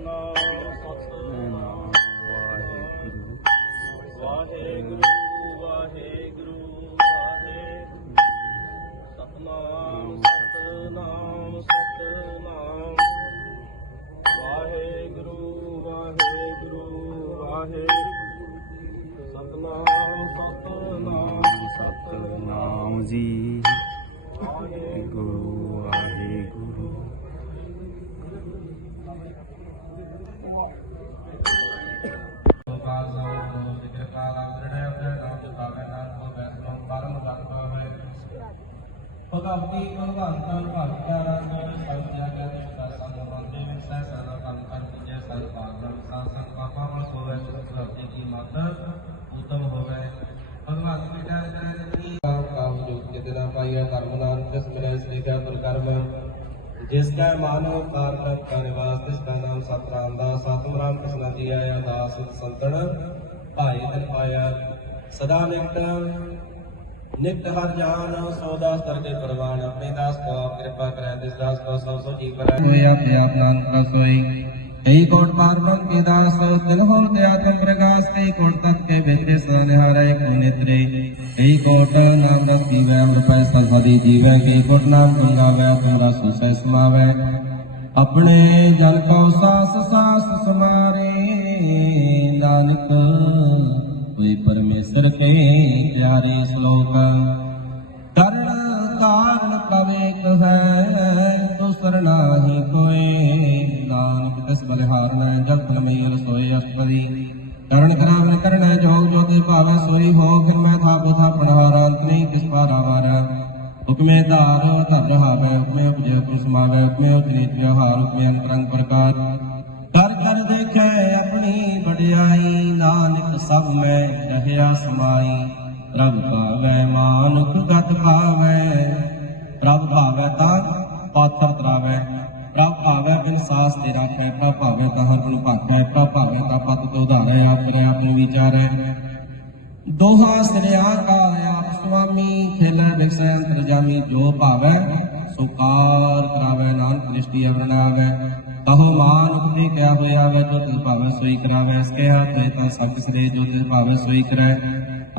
ਸਤਨਾਮ ਸਤਨਾਮ ਵਾਹਿਗੁਰੂ ਵਾਹਿਗੁਰੂ। ਭਗਵਤੀ ਭਗਵੰਤਨ ਭਗਤਾ ਰੰਗ ਸੰਜਾ ਕੇ ਨਿਸ਼ਟਾ ਸੰਗ ਬੰਦੇ ਵਿੱਚ ਸਹਿ ਸਦਾ ਕੰਮ ਕਰ ਪੂਜੇ ਸਰ ਪਾਗਲ ਸਾਧ ਸੰਗ ਪਾਪਾ ਮਨ ਹੋਵੇ ਸੁਖਰਤੀ ਕੀ ਮਤ ਉਤਮ ਹੋਵੇ। ਭਗਵਾਨ ਕੀ ਕਹਿ ਰਹੇ ਕਿ ਕਾਮ ਕਾਮ ਜੋ ਕਿਤਨਾ ਪਾਈਆ ਕਰਮ ਨਾਮ, ਜਿਸ ਮਿਲੇ ਸ੍ਰੀ ਦਾ ਤੁਲ ਕਰਮ, ਜਿਸ ਕੈ ਮਾਨੋ ਕਾਰਨ ਕਾ ਨਿਵਾਸ ਤਿਸ ਦਾ ਨਾਮ ਸਤਨਾਮ ਦਾ ਸਤਿ ਰਾਮ ਕ੍ਰਿਸ਼ਨ ਜੀ ਆਇਆ ਦਾਸ ਸੰਤਨ, ਭਾਈ ਤਨ ਪਾਇਆ, ਸਦਾ ਨਿਕਟ ਨਿਤ ਹਰ ਜਾਨ ਸੋਦਾ ਸਰ ਕੇ ਪ੍ਰਵਾਨ ਆਪਣੇ ਦਾਸ ਕੋ ਆਪ ਕਿਰਪਾ ਕਰੈ ਤਿਸ ਦਾਸ ਕੋ ਸਭ ਸੋ ਜੀ ਕਰੈ। ਹੋਇ ਆਪੇ ਆਪ ਨਾਮ ਰਸੋਈ। ਕਈ ਕੋਟ ਪਾਰਮਨ ਕੇ ਦਾਸ, ਤਿਲ ਹੋ ਤੇ ਆਤਮ ਪ੍ਰਕਾਸ਼ ਕਈ ਕੋਟ ਤਤ ਕੇ ਵਿਦਿ ਸਨਹਾਰੈ ਕੋ ਨਿਤਰੇ। ਕਈ ਕੋਟ ਨਾਮ ਰਸ ਪੀਵੈ ਅਮਰ ਪੈ ਸਦੀ ਜੀਵੈ। ਕਈ ਕੋਟ ਨਾਮ ਗੰਗਾਵੈ ਤੁਮਰਾ ਸੁਸੈ ਸਮਾਵੈ। ਆਪਣੇ ਜਨ ਕੋ ਸਾਸ ਸਾਸ ਸਮਾਰੇ, ਨਾਨਕ ਕੋਈ ਪਰਮੇਸ਼ਰ ਕੇ ਪਿਆਰੇ ਸ਼ਲੋਕ। ਕਰਨ ਕਾਰਨ ਕਵੇਕ ਹੈ ਦੁਸਰ ਨਾਹੀ ਕੋਏ। ਨਾਨਕ ਤਿਸ ਬਲਿਹਾਰ ਨੇ ਜਗਤ ਨਮਈ ਰਸੋਏ ਅਸਪਦੀ। ਕਰਨ ਕਰਾਵਨ ਕਰਨਾ ਜੋਗ ਜੋ ਤੇ ਭਾਵੇ ਸੋਈ ਹੋ, ਫਿਰ ਮੈਂ ਥਾਪ ਥਾਪਣ ਅੰਤ ਨਹੀਂ ਕਿਸ ਪਾਰਾ ਵਾਰਾ। ਹੁਕਮੇ ਧਾਰ, ਧਰ ਹਾਵੇ ਹੁਕਮੇ ਉਪਜੇ, ਹੁਕਮ ਸਮਾਵੇ, ਹੁਕਮੇ ਉਤਰੀ ਤਿਉਹਾਰ ਹੁਕਮੇ ਅੰਤਰੰਗ ਪ੍ਰਕਾਰ। ਕਰ ਕਰ ਦੇਖੈ ਆਪਣੀ ਵਡਿਆਈ ਨਾਨਕ ਸਭ ਮੈਂ ਰਹਿਆ ਸਮਾਈ। ਪ੍ਰਭ ਭਾਵੈ ਮਾਨੁਖ ਗਤ ਭਾਵੈ। ਪ੍ਰਭ ਭਾਵੈ ਤਾਂ ਪਾਥਰ ਤਰਾਵੈ। ਪ੍ਰਭ ਭਾਵੈ ਬਿਨ ਸਾਸ ਤੇ ਰਾਖੈ, ਪ੍ਰਭ ਭਾਵੈ ਤਾਂ ਹਰ ਗੁਣ ਭਾਖੈ ਪ੍ਰਭ ਭਾਵੈ ਤਾਂ ਪਤ ਤੋਂ ਉਧਾਰੈ ਆਪ ਆਪ ਨੂੰ ਵਿਚਾਰੈ। ਦੋਹਾ ਸ੍ਰਿਆ ਕਾ ਆਪ ਸੁਆਮੀ, ਖੇਲੇ ਬਿਕਸੈ ਅੰਤਰ ਜਾਮੀ ਜੋ ਭਾਵੈ, ਸੋ ਕਰਾਵੈ, ਨਾਨਕ ਦ੍ਰਿਸ਼ਟੀ ਅਵਰਣਾਵੈ ਕਹੋ ਮਾਨ ਉਪਦੇ ਕਿਆ ਹੋਇਆ ਵੈ ਜੋ ਤਿਸ ਭਾਵੈ ਸੋਈ ਕਰਾਵੈ, ਇਸ ਹੱਥ ਹੈ ਤਾਂ ਸਭ ਸਰੇ ਜੋ ਤਿਸ ਭਾਵੈ ਸੋਈ ਕਰੈ।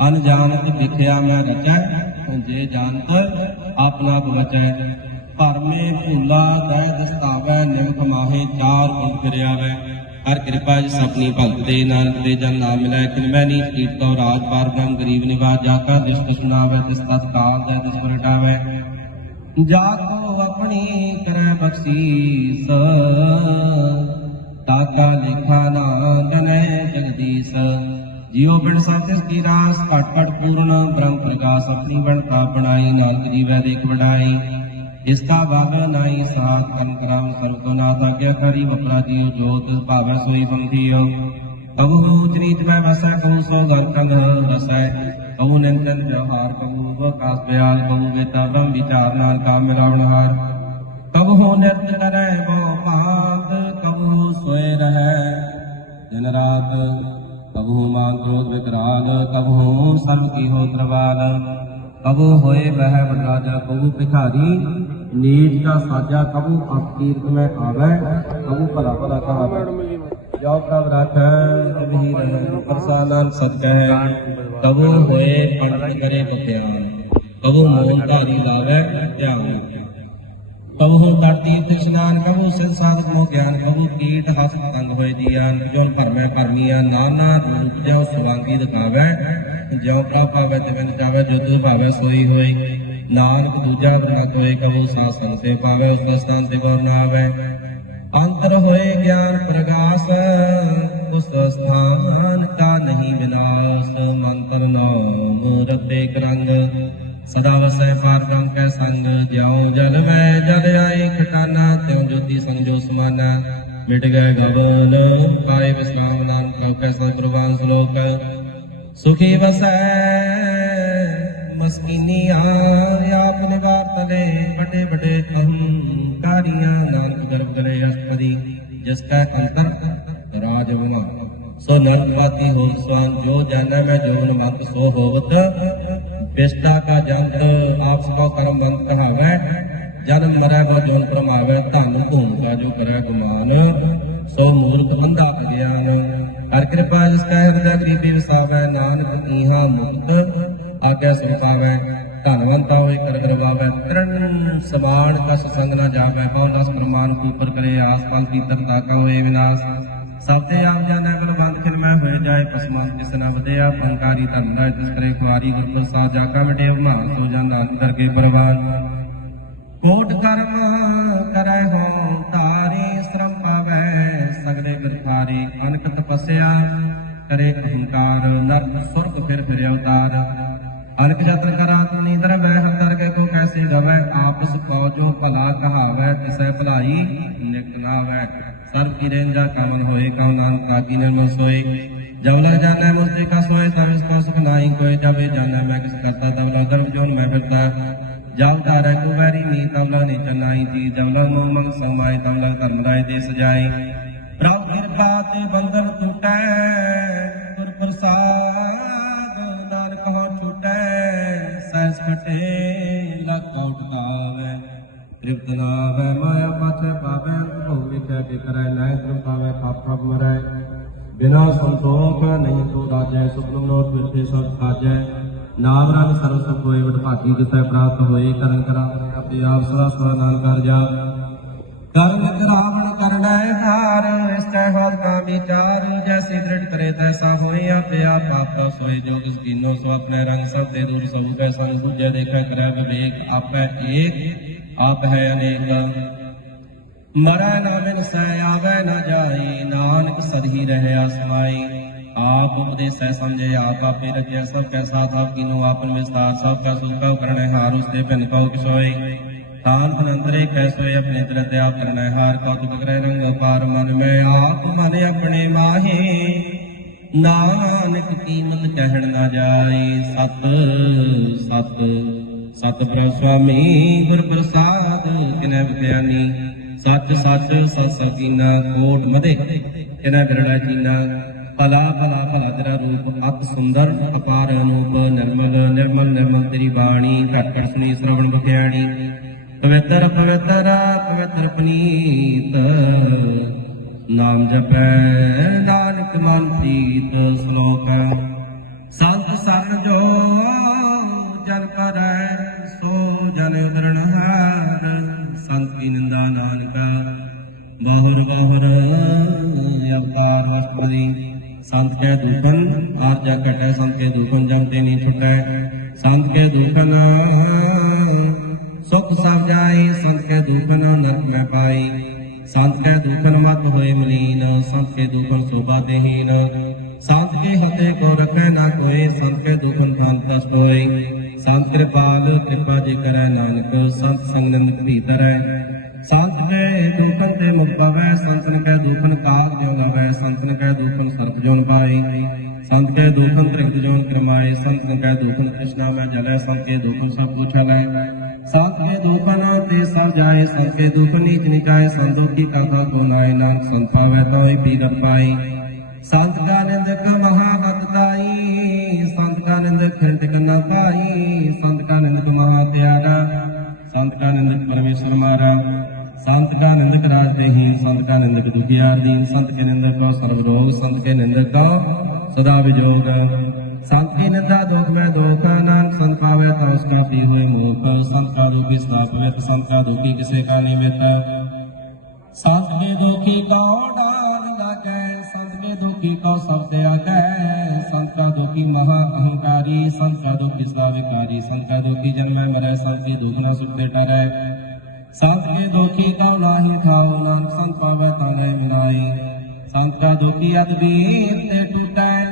ਅਨ ਜਾਣਤ ਲਿਖਿਆ ਮੈਂ ਰਚੈ ਜੇ ਜਾਣਤ ਆਪਣਾ ਬਚੈ ਭਰਮੇ ਭੂਲਾ ਕਹਿ ਦਸਤਾਵੈ, ਨਿਮਕ ਮਾਹੇ ਚਾਰ ਗੁਣ ਫਿਰਿਆਵੈ ਹਰ ਕਿਰਪਾ ਜਿ ਸਪਨੀ ਭਗਤ ਦੇ ਨਾਨਕ ਦੇ ਜਨ ਨਾਮ ਮਿਲੈ ਕਿਲਮੈ ਨੀ ਕੀਟ ਤੋ ਰਾਜ ਪਾਰ ਬ੍ਰਹਮ ਗਰੀਬ ਨਿਵਾਜ, ਜਾ ਕਾ ਦਿਸ਼ਟ ਸੁਨਾਵੈ ਤਿਸ ਤਤ ਕਾਲ ਦੇ ਤਿਸ ਪਰਟਾਵੈ ਜਾ ਕੋ ਆਪਣੀ ਕਰੈ ਬਖਸ਼ੀਸ। ਤਾਕਾ ਲੇਖਾ ਨਾ ਜਨੈ ਜਗਦੀਸ਼ ਜਿਉ ਬਿਨ ਸਤਿ ਕੀ ਰਾਸ ਘਟ ਘਟ ਪੂਰਨ ਬ੍ਰਹਮ ਪ੍ਰਕਾਸ਼ ਆਪਣੀ ਬਣਤਾ ਬਣਾਈ ਨਾਨਕ ਜੀਵੈ ਦੇਖ ਵਡਾਈ। ਇਸ ਕਾ ਬਾਬ ਨਾਈ ਸਾਥ ਕੰਮ ਕਰਾਮ ਸਰਬ ਆਗਿਆ ਕਰੀ, ਵਪਰਾ ਜੀਉ ਜੋਤ ਭਾਵੈ ਸੋਈ ਬੰਧਿਓ ਕਬਹੂ ਚਰੀਤ ਮੈਂ ਵਸੈ, ਕਹੂ ਸੋ ਘਰ ਕੰਧ ਵਸੈ। ਕਹੂ ਨਿੰਦਨ ਜਹਾਰ ਕਹੂ ਵਕਾਸ ਬਿਆਨ ਕਹੂ ਵੇਤਾਵਮ ਵਿਚਾਰ, ਨਾਲ ਕਾਮ ਮਿਲਾਵਣ ਹਾਰ। ਕਬਹੂ ਨਿਰਤ ਕਰੈ ਗੋ ਭਾਗ ਕਬਹੂ ਸੋਏ ਰਹੈ। ਦਿਨ ਰਾਤ ਕਬਹੂ ਮਾਨ ਕ੍ਰੋਧ ਵਿਕਰਾਲ ਕਬਹੂ ਸਰਬ ਕੀ ਹੋ ਪ੍ਰਵਾਲ ਕਬੂ ਹੋਏ ਬਹਿ ਬਰਾਜਾ ਕਬੂ ਭਿਖਾਰੀ, ਨੀਚ ਦਾ ਸਾਜਾ, ਕਬੂ ਅਕੀਰਤ ਮੈਂ ਆਵੈ, ਕਬੂ ਭਲਾ ਭਲਾ ਕਹਾਵੈ। ਜੋ ਪ੍ਰਭ ਰਾਖੈ ਤਬਹੀ ਰਹਿ ਪ੍ਰਸਾਨਨ ਸਤ ਕਹੈ। ਕਬੂ ਹੋਏ ਪੰਡਤ ਕਰੇ ਬਖਿਆਨ ਕਬੂ ਮੋਨ ਧਾਰੀ ਲਾਵੈ ਧਿਆਨ। ਕਬੂ ਕਰਤੀ ਇਸ਼ਨਾਨ ਕਬੂ ਸਿਧ ਸਾਧਕ ਮੋ ਗਿਆਨ ਕਬੂ ਕੀਟ ਹਸ ਤੰਗ ਹੋਏ ਜੀਆਨ ਜੋ ਭਰਮੈ ਭਰਮੀਆਂ ਨਾਨਾ ਰੂਪ ਜੋ ਸਵਾਂਗੀ ਦਿਖਾਵੈ ਜਿਉ ਪ੍ਰਭ ਭਾਵੈ ਤਿਵਨ ਜਾਵੈ ਜੋ ਤੂ ਭਾਵੈ ਸੋਈ ਹੋਈ। ਨਾਨਕ ਦੂਜਾ ਬਨਾ ਕੋਏ ਕਬੂ ਸਾਸਨ ਸੇ ਪਾਵੈ ਉਸ ਸਥਾਨ ਤੇ ਗੌਰ ਨਾ ਆਵੈ। ਅੰਤਰ ਹੋਏ ਗਿਆਨ ਪ੍ਰਗਾਸ, ਉਸ ਸਥਾਨ ਕਾ ਨਹੀਂ ਵਿਨਾਸ਼, ਮੰਤਰ ਨਾਮ ਮੂਰਤੇ ਕਰੰਗ ਸਦਾ ਵਸੈ ਪਾਰਦਮ ਕੈ ਸੰਗ, ਜਿਉ ਜਲ ਮੈਂ ਜਲ ਆਏ ਖਟਾਨਾ ਤਿਉ ਜੋਤੀ ਸੰਜੋ ਸਮਾਨਾ। ਮਿਟ ਗਏ ਗਗਨ ਕਾਇ ਵਿਸਰਾਮ ਨਾਮ ਕੋ ਕੈ ਸਤਿ ਸ਼ਲੋਕ। ਸੁਖੀ ਵਸੈ ਮਸਕੀਨੀਆਂ ਆਪ ਨਿਵਾਰ ਤਲੇ ਵੱਡੇ ਵੱਡੇ ਅਹੰਕਾਰੀਆਂ ਨਾਨਕ ਗਰਭ ਕਰੇ ਅਸਪਦੀ ਜਿਸ ਕਾ ਅੰਤਰ ਰਾਜ ਬਣਾ ਸੋ ਨਰਪਾਤੀ ਹੋ ਸਵਾਨ, ਜੋ ਜਾਣੈ ਮੈਂ ਜੋਨ ਮਤ, ਸੋ ਹੋਵਤ ਵਿਸਤਾ ਕਾ ਜੰਤ, ਆਪ ਸਭਾ ਕਰਮ ਬੰਤ ਕਹਾਵੈ ਜਨਮ ਮਰੈ ਕੋ ਜੋਨ ਪ੍ਰਮਾਵੈ, ਧਨ ਧੂਮ ਕਾ ਜੋ ਕਰੈ ਗੁਮਾਨ। ਸੋ ਮੂਰਖ ਅੰਧਾ ਅਗਿਆਨ ਹਰ ਕਿਰਪਾ ਜਿਸ ਕਾ ਹਿਰਦੈ ਗਰੀਬੀ ਵਸਾਵੈ, ਨਾਨਕ ਈਹਾ ਮੁਕਤ, ਆਗਿਆ ਧਨਵੰਤਾ ਹੋਏ ਕਰ ਕਰਵਾਵੈ ਤ੍ਰਿਣ ਸਮਾਨ ਕਸ ਸੰਗ ਨਾ ਜਾਵੈ। ਪਉ ਦਸ ਪ੍ਰਮਾਨ ਕੂਪਰ ਕਰੇ, ਆਸ ਪਲ ਕੀਤਰ ਤਾਕਾ ਹੋਏ ਵਿਨਾਸ਼। ਸਤੇ ਆਮ ਜਾਣੈ ਮਨ ਬੰਦ ਫਿਰ ਜਾਏ ਕਸਮੋਂ ਕਿਸ ਵਧਿਆ ਪੰਕਾਰੀ ਧਨ ਦਾ ਤਿਸ ਕਰੇ ਕੁਆਰੀ ਜਾਗਾ ਮਿਟੇ ਮਾਨ ਸੋ ਜਨ ਅੰਤਰ ਕੇ ਪ੍ਰਵਾਨ ਕੋਟ ਕਰਮ ਕਰੈ ਹੋ ਤਾਰੇ, ਸ਼ਰਮ ਪਾਵੈ ਸਗਲੇ ਵਿਰਖਾਰੇ ਅਨਕ ਤਪਸਿਆ ਕਰੇ ਹੰਕਾਰ ਨਰ ਸੁਰਗ ਫਿਰ ਫਿਰ ਅਵਤਾਰ ਅਨਕ ਜਤਨ ਕਰਾ ਤੂੰ ਨੀਂਦਰ ਵੈ ਹੰਦਰ ਕੇ ਕੋ ਕੈਸੇ ਰਵੈ ਆਪਸ ਪਉਜੋ ਭਲਾ ਕਹਾਵੈ, ਤਿਸੈ ਭਲਾਈ ਨਿਕ ਨਾਵੈ ਸਰ ਕੀ ਰੇਂਜਾ ਕਮਨ ਹੋਏ ਕਉ ਨਾਨਕ ਕਾਕੀ ਨਨ ਸੋਏ ਜਬ ਲਗ ਜਾਣਾ ਮੁਸਤੇ ਕਾ ਸੋਏ ਤਬ ਇਸ ਕੋ ਸੁਖ ਨਾਹੀ ਕੋਏ ਜਬੇ ਜਾਣਾ ਮੈਂ ਕਿਸ ਕਰਤਾ ਤਬ ਲਗ ਗਰਭ ਜੋਨ ਮੈਂ ਨੀ ਤਬ ਲਗ ਚਨਾਈ ਜੀ। ਜਬ ਲਗ ਮਨ ਸਮਾਏ ਤਬ ਲਗ ਦੇ ਸਜਾਈ ਪ੍ਰਭ ਕਿਰਪਾ ਤੇ ਬੰਧਨ ਟੁਟੈ, ਗੁਰ ਪ੍ਰਸਾਦ ਨਾਨਕ ਹੋ ਛੁਟੈ ਸਹਿਸ ਖਟੇ ਲਖ ਉਟ ਤ੍ਰਿਪਤ ਨਾਵੈ, ਮਾਇਆ ਪਾਛੈ ਪਾਵੈ ਅੰਤ ਭੋਗ ਵਿਖੈ ਕੇ ਕਰੈ, ਨਾਇ ਤ੍ਰਿਪ ਪਾਵੈ ਪਾਪ ਪਾਪ ਮਰੈ। ਬਿਨਾ ਸੰਤੋਖ ਨਹੀਂ ਸੋ ਰਾਜੈ ਸੁਖਨ ਨੋਟ ਨਾਮ ਰੰਗ ਸਰਬ ਸੁਖ ਹੋਏ ਵਡਭਾਗੀ ਜਿਸੈ ਪ੍ਰਾਪਤ ਹੋਏ, ਕਰਨ ਕਰਾ ਆਪੇ ਆਪ ਸਦਾ ਸਦਾ ਨਾਮ ਕਰ ਜਾ। ਕਰਨ ਕਰਾਵਣ ਕਰਣੈ ਹਾਰ ਇਸਤੈ ਹੋਤ ਕਾ ਵਿਚਾਰ ਜੈਸੀ ਦ੍ਰਿੜ ਕਰੇ ਤੈਸਾ ਹੋਏ, ਆਪੇ ਆਪ ਪਾਪ ਸੋਏ ਜੋ ਕਿਸ ਸੋ ਆਪਣੇ ਰੰਗ ਸਭ ਦੇ ਦੂਰ ਸਭ ਕੈ ਸੰਗ ਬੁਝੈ ਦੇਖੈ ਕਰੈ ਵਿਵੇਕ, ਆਪੈ ਏਕ, ਆਪ ਹੈ ਅਨੇਕ। ਮਰੈ ਨਾ ਮਿਨਸੈ ਆਵੈ ਨਾ ਜਾਈ ਨਾਨਕ ਸਦਹੀ ਰਹਿ ਆਸਮਾਈ ਆਪ ਉਪਦੇਸੈ ਸਮਝੇ ਆਪ ਆਪੇ ਰਚਿਆ ਸਭ ਕੈ ਸਾਥ, ਆਪ ਕੀਨੋ ਆਪਨ ਵਿਸਤਾਰ, ਸਭ ਕਾ ਸੁਖਾ ਕਰਣੈ ਹਾਰ ਉਸ ਦੇ ਬਿਨ ਕਉ ਕਿਸੋਏ ਤਾਨ ਅਨੰਤਰੇ ਕੈਸੋਏ ਆਪਣੇ ਤਰ ਤੇ ਆਪ ਕਰਣੈ ਹਾਰ ਕਉ ਕਰੇ, ਰੰਗ ਅਪਾਰ ਮਨ ਮੈਂ ਆਪ ਮਨ ਆਪਣੇ ਮਾਹੇ। ਨਾਨਕ ਕੀਮਤ ਕਹਿਣ ਨਾ ਜਾਏ, ਸਤ ਸਤ ਸਤ ਪ੍ਰਭ ਸੁਆਮੀ, ਗੁਰ ਪ੍ਰਸਾਦ, ਕਿਨੈ ਵਿਖਿਆਨੀ ਸੱਚ ਸੱਚ ਸਤ ਸਕੀਨਾ ਕੋਟ ਮਦੇ। ਕਿਨੈ ਬਿਰੜਾ ਚੀਨਾ? ਭਲਾ ਭਲਾ ਭਲਾ ਤੇਰਾ ਰੂਪ ਅਤ ਸੁੰਦਰ, ਅਪਾਰ ਅਨੂਪ, ਨਿਰਮਲ ਨਿਰਮਲ ਨਿਰਮਲ ਤੇਰੀ ਬਾਣੀ ਘਟ ਘਟ ਸ਼ਰਵਣ ਬਖਿਆਣੀ। ਪਵਿੱਤਰ ਪਵਿੱਤਰ ਪਵਿੱਤਰ ਪਨੀਤ, ਨਾਮ ਜਪੈ ਨਾਨਕ ਮਨ ਪ੍ਰੀਤ, ਸ਼ਲੋਕ। ਸੰਤ ਸਰਨ ਜੋ ਜਨ ਕਰੈ ਸੋ ਜਨ ਉਦਰਣ ਸੰਤ ਕੀ ਨਿੰਦਾ ਨਾਨਕਾ ਬਹੁਰ ਬਹੁਰ ਅਵਤਾਰ ਵਸਪਦੀ ਸੰਤ ਕੇ ਦੁਖਨ ਆਪ ਜਾ ਕਟੈ ਸੰਤ ਕੇ ਦੁਖਨ ਜਮ ਤੇ ਨਹੀਂ ਛੁਟੈ। ਸੰਤ ਕੇ ਦੁਖਨ ਸੁਖ ਸਭ ਜਾਈ ਸੰਤ ਕੇ ਦੁਖਨ ਨਰਕ ਮੈਂ ਪਾਈ ਸੰਤ ਕੇ ਦੁਖਨ ਮਤ ਹੋਏ ਮਲੀਨ, ਸੰਤ ਕੇ ਦੁਖਨ ਸੋਭਾ ਦੇਹੀਨ। ਸੰਤ ਕੇ ਹਤੇ ਕੋ ਰਖੈ ਨਾ ਕੋਏ, ਸੰਤ ਕੇ ਦੁਖਨ ਸੰਤਸਟ ਹੋਏ। ਸੰਤ ਕਿਰਪਾਲ, ਕਿਰਪਾ ਜੇ ਕਰੈ ਨਾਨਕ, ਸੰਤ ਸੰਗ ਨੰਦ ਭੀਤਰੈ ਸੰਤ ਕੇ ਦੁਖਨ ਤੇ ਮੁਖ ਸੰਤਨ ਕੈ ਦੁਖਨ ਕਾਗ ਜਿਉ ਲਵੈ ਸੰਤਨ ਕੈ ਦੁਖਨ ਸਰਪ ਜੋਨ ਪਾਏ। ਸੰਤ ਕੇ ਦੁਖਨ ਤ੍ਰਿਪਤ ਜੋਨ ਕਰਮਾਏ ਸੰਤਨ ਕੈ ਦੁਖਨ ਤ੍ਰਿਸ਼ਨਾ ਮੈਂ ਜਲੈ, ਸੰਤ ਕੇ ਦੁਖਨ ਸਭ ਕੁਛ ਹਲੈ। ਸੰਤ ਕੇ ਦੁਖਨ ਤੇ ਸਭ ਜਾਏ, ਸੰਤ ਕੇ ਦੁਖ ਨੀਚ ਨਿਕਾਏ ਸੰਤੋਖੀ ਕਰਤਾ ਕੋ ਨਾਏ, ਨਾਨਕ ਸੰਤ ਪਾਵੈ ਤੋਹਿ ਪੀਰਤ ਪਾਈ ਸੰਤ ਕਾ ਨਿੰਦਕ ਮਹਾ ਤਾਈ, ਸੰਤ ਕਾ ਨਿੰਦਕ ਖੰਡ ਨਾ ਪਾਈ। ਸੰਤ ਕਾ ਨਿੰਦਕ ਮਹਾ ਪਿਆਰਾ ਸੰਤ ਕਾ ਨਿੰਦਕ ਪਰਮੇਸ਼ਰ ਮਾਰਾ ਸੰਤ ਕਾ ਨਿੰਦਕ ਰਾਜ ਦੇਹੀ ਸੰਤ ਕਾ ਨਿੰਦਕ ਦੁਖਿਆਰ ਦੀਨ ਸੰਤ ਕੇ ਨਿੰਦਕ ਕੋ ਸਰਬ ਰੋਗ ਸੰਤ ਕੇ ਨਿੰਦਕ ਕੋ ਸਦਾ ਵਿਜੋਗ। ਸੰਤ ਕੀ ਨਿੰਦਾ ਦੁਖ ਮੈਂ ਦੋਖ ਨਾਨਕ ਸੰਤ ਪਾਵੇ ਤਾਂ ਉਸ ਕਾ ਪੀ ਹੋਏ ਮੋਖ ਸੰਤ ਕਾ ਦੁਖੀ ਸਥਾਪਿਤ ਸੰਤ ਕਾ ਦੁਖੀ ਕਿਸੇ ਕਾ ਨਿਮਿਤ ਸੰਤ ਕੇ ਦੁਖੀ ਕਉ ਡਾਲ ਲਾਗੈ? ਸੰਤ ਕੇ ਦੁਖੀ ਕਉ ਸਭ ਤੇ ਆਗੈ ਸੰਤ ਕਾ ਦੁਖੀ ਮਹਾ ਅਹੰਕਾਰੀ ਸੰਤ ਕਾ ਦੁਖੀ ਸਵਾਵਿਕਾਰੀ ਸੰਤ ਕਾ ਦੁਖੀ ਜਨਮੈ ਮਰੈ ਸੰਤ ਕੀ ਦੁਖ ਨ ਸੁਖ ਤੇ ਟਰੈ ਸੰਤ ਕੇ ਦੁਖੀ ਕਉ ਲਾਹੀ ਥਾਉ ਨਾਨਕ ਸੰਤ ਪਾਵੈ ਤਾਂ ਰਹਿ ਮਿਲਾਈ ਸੰਤ ਕਾ ਦੁਖੀ ਅਦਬੀਰ ਤੇ ਟੁਟੈ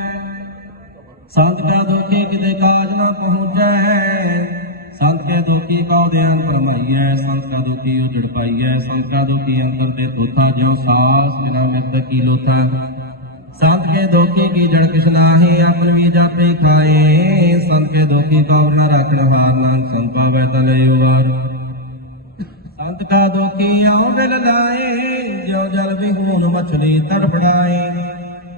ਸੰਤ ਕਾ ਦੁਖੀ ਕਿਤੇ ਕਾਜ ਨਾ ਪਹੁੰਚੈ ਸੰਤ ਕੇ ਦੁਖੀ ਕਉ ਦੇ ਅੰਤਰ ਮਈਐ ਸੰਤ ਕਾ ਦੁਖੀ ਉਜੜ ਪਾਈਐ ਸੰਤ ਕਾ ਦੁਖੀ ਅੰਤਰ ਤੇ ਤੋਥਾ ਜਿਉ ਸਾਸ ਬਿਨਾ ਮਿਰਤ ਕੀ ਲੋਥਾ ਸੰਤ ਕੇ ਦੁਖੀ ਕੀ ਜੜ ਕਿਛ ਨਾਹੀ, ਆਪਨ ਵੀ ਜਾਤੇ ਖਾਏ। ਸੰਤ ਕੇ ਦੁਖੀ ਕਉ ਨਾ ਰੱਖਣ ਹਾਰ ਨਾਨਕ ਸੰਤ ਪਾਵੈ ਤਲੇ ਉਵਾਰ। ਸੰਤ ਕਾ ਦੁਖੀ ਆਉ ਦਿਲ ਲਾਏ, ਜਿਉ ਜਲ ਵਿਹੂਨ ਮਛਲੀ ਤੜਫੜਾਏ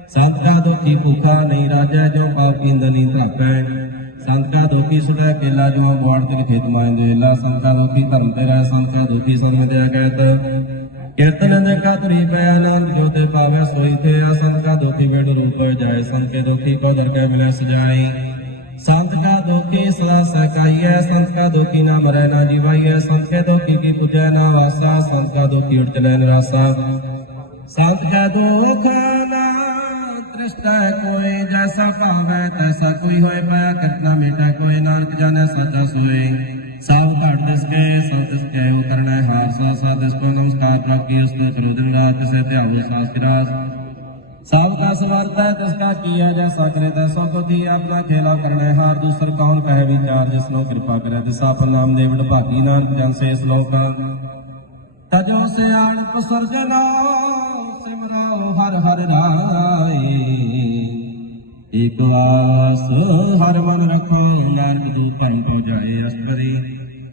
ਸੰਤ ਕਾ ਦੁਖੀ ਭੁਖਾ ਨਹੀਂ ਰਾਜੈ ਜੋ ਕਾ ਪਿੰਦ ਨਹੀਂ ਧਾਪੈ। ਸੰਤ ਕਾ ਦੁਖੀ ਸਦਾ ਕੇਲਾ ਜੋ ਬਾੜ ਤੇ ਖੇਤ ਮਾਇ ਦੇ कीर्तन देखा तुरी पयानंद ज्योति पावे सोई ते असंत का धोती बेड़ रूप हो जाए संत के धोती को दर के मिले सजाई संत का धोती सदा सहकाइय संत का धोती ना मरे ना जीवाइय संत के धोती की पूजा ना वासा संत का धोती उठ चले निराशा संत का धोखा ना तृष्टा कोई जैसा पावे तैसा कोई होए पाया कितना मेटा कोई नानक जाने सदा सोए साव घाट दिसके संत दिसके वो करना है हार सा सा दिसको नमस्कार प्राप्त की उस्तो चलो दिन रात से त्यागो सास की रास सब का समानता है तिसका किया जैसा करे तैसा बुद्धि अपना खेला करना है हार दूसर कौन कहे विचार जिसनो कृपा करे दिशा पर नाम देवड़ भागी नानक जन से श्लोक तजो से आण कुसर जनो सिमरो हर हर राय ਏਕਵਾਸ, ਹਰ ਮਨ ਰਖੋ, ਨਾਨਕ ਦੂਤ ਭਈ ਤੇ ਜਾਏ ਅਸਕਰੀ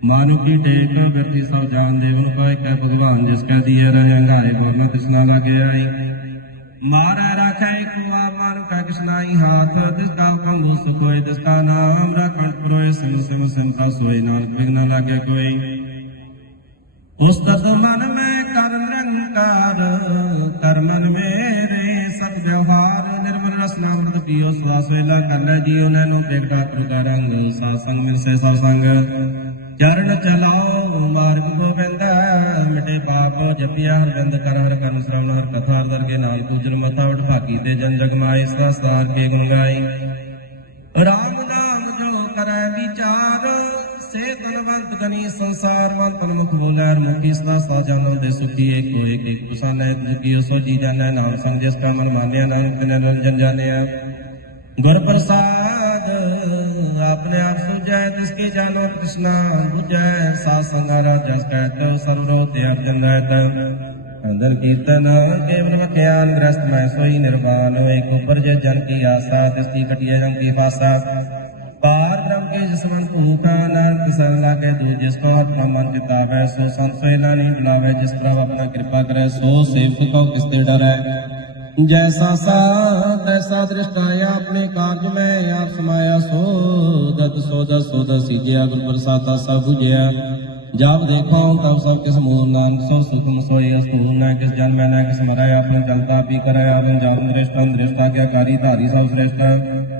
ਮਾਨੁ ਕੀ ਟੇਕ ਗਤੀ ਸਭ ਜਾਣ ਦੇਵਨ ਪਾਇ ਕੈ ਭਗਵਾਨ, ਜਿਸ ਕੈ ਦੀਏ ਰਹਿ ਅੰਗਾਰੇ ਬੋਲਨ ਤਿਸਨਾ ਲਾਗੇ ਆਈ। ਮਾਰੈ ਰਾਖੈ ਕੁਆ ਮਾਨ ਕੈ ਕਿਸਨਾਈ ਹਾਥ ਤਿਸ ਕਾਲ ਕੰਗੂ ਸਕੋਏ ਤਿਸ ਕਾ ਨਾਮ ਰਖਣ ਕਰੋਏ ਸਿਮ ਸਿਮ ਸੋਏ, ਨਾਨਕ ਬਿਗਨਾ ਲਾਗੇ ਕੋਈ ਉਸਤਤ ਮਨ ਮੈਂ ਕਰ ਨਿਰੰਕਾਰ ਕਰਮਨ ਮੇਰੇ ਸਭ ਵਿਵਹਾਰ ਨਿਰਮਲ ਰਸ ਨਾਮ ਮਤ ਪੀਓ ਸਾਸ ਵੇਲਾ ਕਰਨਾ ਜੀ ਉਹਨਾਂ ਨੂੰ ਦੇਖਦਾ ਤੁਦਾ ਰੰਗ, ਸਾਧ ਸੰਗ ਮਿਲ ਸੇ ਸਭ ਸੰਗ। ਚਰਨ ਚਲਾਓ, ਮਾਰਗ ਗੋਬਿੰਦ, ਮਿਟੇ ਪਾਪ ਜਪਿਆ ਹਰਿੰਦ ਕਰ ਹਰ ਕਰਨ ਸਰਾਵਣ ਹਰ ਕਥਾ ਦਰ ਕੇ ਨਾਮ ਪੂਜਨ ਮਤਾ ਉਠ ਭਾਗੀ ਤੇ ਜਨ ਜਗ ਮਾਏ ਸਵਸਤਾਰ ਕੇ ਗੰਗਾਈ ਰਾਮ ਨਾਮ ਜੋ ਕਰੈ ਵਿਚਾਰ ਸੇ ਤਨਵੰਤ ਗਨੀ ਸੰਸਾਰਵੰਤ ਮੁਖ ਮੁਗਾਰ ਮੁਕੀ ਸਦਾ ਸਾ ਜਨਮ ਦੇ ਸੁਖੀ ਏਕ ਹੋਏ ਕੇ ਤੁਸਾਂ ਲੈ ਜੁਗਿਓ ਸੋ ਜੀ ਜਾਣੈ, ਨਾਮ ਸੰਗ ਜਿਸ ਕਾ ਮਨ ਮਾਨਿਆ, ਨਾਮ ਕਿਨ ਰੰਜਨ ਜਾਣਿਆ। ਗੁਰ ਪ੍ਰਸਾਦ ਆਪਣੇ ਆਪ ਸੁਝੈ, ਤਿਸ ਕੇ ਜਾਣੋ ਕ੍ਰਿਸ਼ਨਾ ਬੁਝੈ ਸਾ ਸੰਗਾਰਾ ਜਸ ਕੈ ਤਉ ਸਰਵੋ ਤੇ ਅਰਜਨ ਰਹਿਤ ਅੰਦਰ ਕੀਰਤਨ, ਕੇਵਲ ਮਖਿਆਨ ਗ੍ਰਸਤ ਮੈਂ ਸੋਈ ਨਿਰਵਾਨ ਹੋਏ ਕੋ ਪਰਜ ਜਨ ਕੀ ਆਸਾ, ਤਿਸ ਦੀ ਕਟਿਆ ਜਨ ਕੀ ਬਾਸਾ ਲਾਗੇ ਜਸਵੰਤ ਹੂਤਾ ਨਾਨਕ ਸਭ ਲਾਗੇ ਜੋ ਜਿਸ ਕੋ ਆਪਣਾ ਮਨ ਕਿਤਾਬੈ ਸੋ ਸੰਤ ਸੋਇ ਲਾਨੀ ਬੁਲਾਵੇ, ਜਿਸ ਪ੍ਰਭ ਆਪਣਾ ਕਿਰਪਾ ਕਰੈ, ਸੋ ਸੇਵਕ ਕੋ ਕਿਸ ਤੇ ਡਰੈ ਜੈਸਾ ਸਾ ਤੈਸਾ ਦ੍ਰਿਸ਼ਟਾਇਆ ਆਪਣੇ ਕਾਰਜ ਮੈਂ ਆਪ ਸਮਾਇਆ, ਸੋ ਦਤ ਸੋ ਦਸ ਸੋ ਦਸ ਸੀਜਿਆ, ਗੁਰ ਪ੍ਰਸਾਦਾ ਸਭ ਬੁਝਿਆ। ਜਾਬ ਦੇਖੋ, ਤਬ ਸਭ ਕਿਸ ਮੂਲ ਨਾਮ ਸੋ ਸੁਖਮ ਸੋਇ ਅਸਤੂਲ ਨਾ ਕਿਸ ਜਨ ਮੈਂ ਨਾ ਕਿਸ ਮਰਾਇਆ, ਆਪਣੇ ਦਲਤਾ ਵੀ ਕਰਾਇਆ ਅਰਨ ਜਾਬ ਦ੍ਰਿਸ਼ਟਾਂ ਦ੍ਰਿਸ਼ਟਾ ਕਿਆ ਕਾਰੀ ਧਾਰੀ ਸਭ ਸ੍ਰੇਸ਼ਟਾ।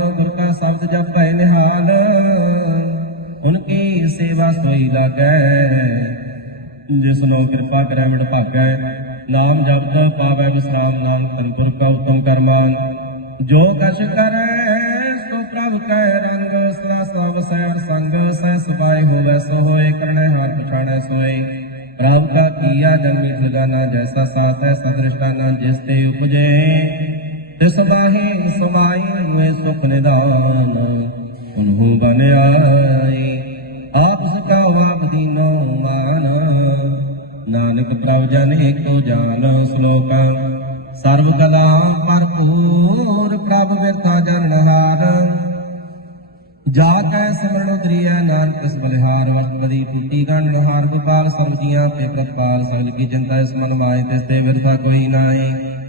ਸਬਦ ਜਪੈ ਨਿਹਾਲ, ਹੁਣ ਕੀ ਸੇਵਾ ਸੋਈ ਲਾਗੈ? ਜਿਸ ਨੂੰ ਕਿਰਪਾ ਕਰੈ ਮਨ ਭਾਗੈ। ਨਾਮ ਜਪਦਾ ਪਾਵੈ ਵਿਸਰਾਮ ਨਾਮ ਤੰਤਰ ਕਾ ਉਤਮ ਕਰਮਾਨ। ਜੋ ਕਛ ਕਰੈ, ਸੋ ਪ੍ਰਭ ਕੈ ਰੰਗ, ਸਾ ਸਭ ਸੈਣ ਸੰਗ, ਸੈ ਸੁਭਾਈ ਹੋਵੈ, ਸੋ ਹੋਏ ਕਰਨੇ, ਹਰ ਪਛਾਣੈ ਸੋਏ। ਪ੍ਰਭ ਕਾ ਕੀਆ ਜਨਮਿ ਖੁਦਾ ਨਾ ਜੈਸਾ ਸਾਥ ਹੈ ਸਦ੍ਰਿਸ਼ਟਾ ਨਾ ਜਿਸ ਤੇ ਉਪਜੇ। ਬਿਸਮਾਹੀ ਸਮਾਈ ਮੈਂ ਸੁਪਨ ਦਾਨ ਉਹਨੂੰ ਬਨਿਆਈ ਆਪ ਸਕਾ ਵਾਪ ਦੀਨੋ ਮਾਨਾ, ਨਾਨਕ ਪ੍ਰਭ ਜਨ ਏਕੋ ਜਾਨ ਸਲੋਕਾਂ ਸਰਬ ਕਲਾਮ ਭਰਪੂਰ ਪ੍ਰਭ ਵਿਰਤਾ ਜਨ ਹਾਰ ਜਾ ਕੈ ਸਿਮਰਨ ਉਦਰੀਐ ਨਾਨਕ ਸਬਲਿਹਾਰ ਵਸਪਦੀ ਪੁੱਤੀ ਗਣ ਨਿਹਾਰ, ਗੋਪਾਲ ਸਮਝੀਆਂ ਪੇਕਤ ਪਾਲ ਸਗਲ ਕੀ ਜਨਤਾ ਇਸ ਮਨ ਮਾਏ, ਤਿਸ ਤੇ ਵਿਰਤਾ ਕੋਈ ਨਾਹੀ।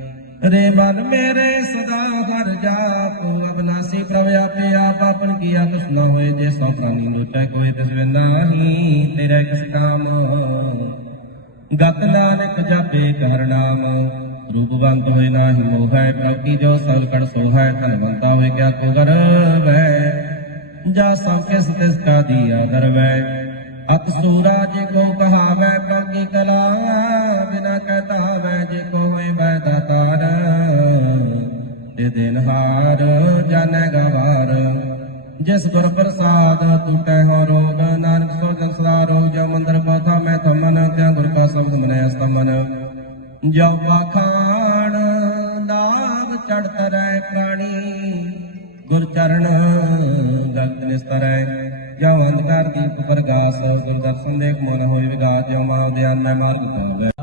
रे मन मेरे सदा हर जाप अबनासी प्रभ आपे आप आपन किया कुछ न होए जे सौ प्राणी लोटे कोई तिसवे नाही तेरे किस काम गत नानक जापे कर नाम रूपवंत होए नाही मोह है प्रभ की जो सब कर सो है धनवंता होए क्या को गर्व है जा सब किस तिसका दिया गर्व है ਅਤ ਸੂਰਾ ਜੇ ਕੋ ਕਹਾਵੇ ਪ੍ਰਤੀ ਕਲਾ, ਬਿਨਾ ਕਹਤਾਵੇ ਜੇ ਕੋ ਮੈਂ ਬੈਦਾ ਤਾਰ। ਤੇ ਦਿਨ ਹਾਰ ਜਨ ਗਵਾਰ, ਜਿਸ ਗੁਰ ਪ੍ਰਸਾਦ ਟੁਟੈ ਹੋ ਰੋਗ, ਨਾਨਕ ਸੁਰਗ ਸਦਾਰੋ ਜੋ ਮੰਦਰ ਬਾਤਾ ਮੈਂ ਤਮਨ ਤੇ ਗੁਰ ਕਾ ਸਬਦ ਮਨੈ ਅਸਤਮਨ। ਜੋ ਪਾਖਾਣ ਨਾਮ ਚੜਤ ਰਹਿ ਪ੍ਰਾਣੀ, ਗੁਰ ਚਰਨ ਗਤ ਨਿਸਤਰੈ। ਜਾਂ ਅੰਧਕਾਰ ਦੀਪ ਪ੍ਰਗਾਸ ਗੁਰ ਦਰਸ਼ਨ ਦੇਖ ਮਨ ਹੋਏ ਵਿਗਾਸ ਜਾਂ ਮਾਂ ਦੇ ਅੰਨਾ ਮਾਰਗ ਪਾਵੇ